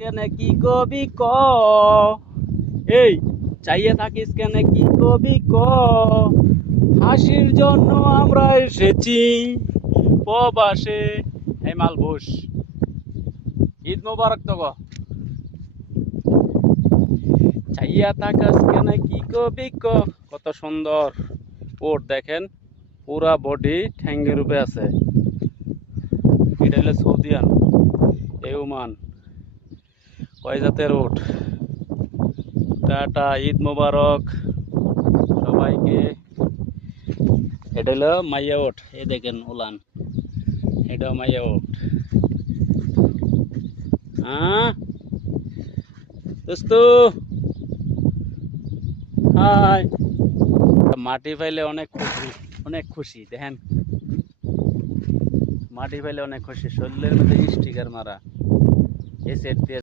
কেন কি কবি ক, এই চাইয়ে থাকিস কেন কি কবি ক, হাসির জন্য আমরা এসেছি প্রবাসে। এই মালভোস, ঈদ মোবারক তো গো। চাইয়া থাকাস কেন কি কবি ক, কত সুন্দর ওট দেখেন, পুরা বডি ঠ্যাঙ্গের রূপে আছে। এটা হলো সৌদিয়ান, এই ওমান, কয় জাতের ওট। টাটা, ঈদ মোবারক সবাইকে। এটা হলো মাইয়া ওট, এই দেখেন উলান, এটাও মাইয়া ওট। হ্যাঁ দোস্ত, হাই। মাটি পাইলে অনেক খুশি, অনেক খুশি দেখেন, মাটি পাইলে অনেক খুশি, শরীরের মধ্যে স্টিকার মারা, এই সেট দিয়ে